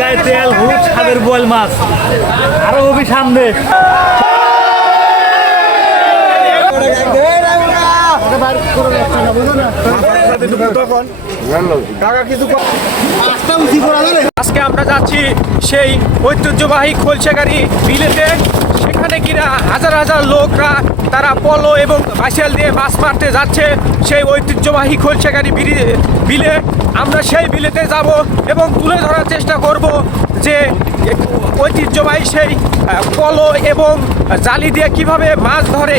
গায়ে তেল, হলুদ সাদের বোয়াল মাছ। আরও হবি সামনে। আজকে আমরা যাচ্ছি সেই ঐতিহ্যবাহী খোলসাগারি বিলেতে। সেখানে কিনা হাজার হাজার লোকরা, তারা পলো এবং বাইসেল দিয়ে মাছ মারতে যাচ্ছে সেই ঐতিহ্যবাহী খোলসাগারি বিলে। আমরা সেই বিলেতে যাব এবং তুলে ধরার চেষ্টা করব যে ঐতিহ্যবাহী সেই কলো এবং জালি দিয়ে কীভাবে মাছ ধরে।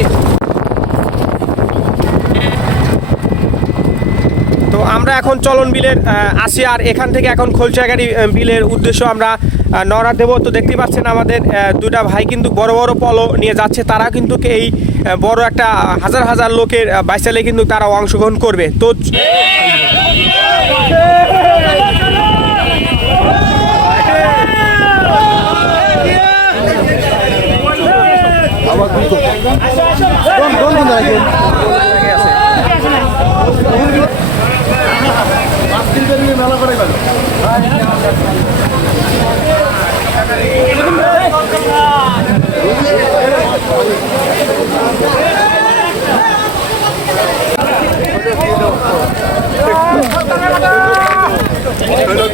তো আমরা এখন চলন বিলের আসি আর এখান থেকে এখন খোলসাগাড়ি বিলের উদ্দেশ্য আমরা নড়া দেব। তো দেখতে পাচ্ছেন আমাদের দুটা ভাই কিন্তু বড় বড় পলো নিয়ে যাচ্ছে। তারা কিন্তু এই বড় একটা হাজার হাজার লোকের বাইসালে কিন্তু তারা অংশগ্রহণ করবে। তো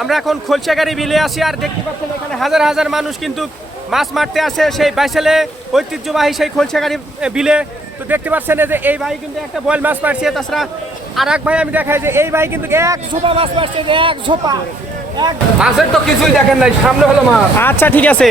আমরা এখন খোলসাগাড়ি বিলে আসি আর দেখতে পাচ্ছেন এখানে হাজার হাজার মানুষ কিন্তু মাছ মারতে আসে। সেই বাইসেলে ঐতিহ্যবাহী সেই খোলসাগাড়ি বিলে। তো দেখতে পাচ্ছেন যে এই ভাই কিন্তু একটা বয়েল মাছ মারছে। তাছাড়া আর এক ভাই আমি দেখাই যে এই ভাই কিন্তু এক ঝোপা মাছ মারছে এক ঝোপা। মাছের তো কিছুই দেখেন নাই সামনে হলো মাছ। আচ্ছা ঠিক আছে।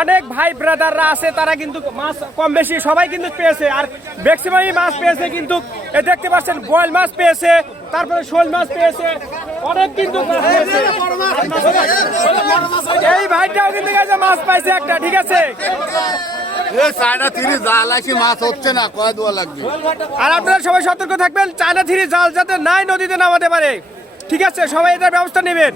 অনেক ভাই ব্রাদাররা আছে, তারা কিন্তু মাছ কম বেশি সবাই কিন্তু পেয়েছে, আর ম্যাক্সিমামই মাছ পেয়েছে কিন্তু, এ দেখতে পাচ্ছেন বয়েল মাছ পেয়েছে, তারপরে শোল মাছ পেয়েছে, অনেক কিন্তু এই ভাইটাও কিন্তু মাছ পাইছে একটা, ঠিক আছে? সাড়ে তিরিশ জাল আছে, মাছ হচ্ছে না, কয় দোয়া লাগবে? আর আপনারা সবাই সতর্ক থাকবেন, চায়না থ্রি জাল যাতে নাই, নদীতে নামাতে পারে। ঠিক আছে, সবাই এটার ব্যবস্থা নেবেন।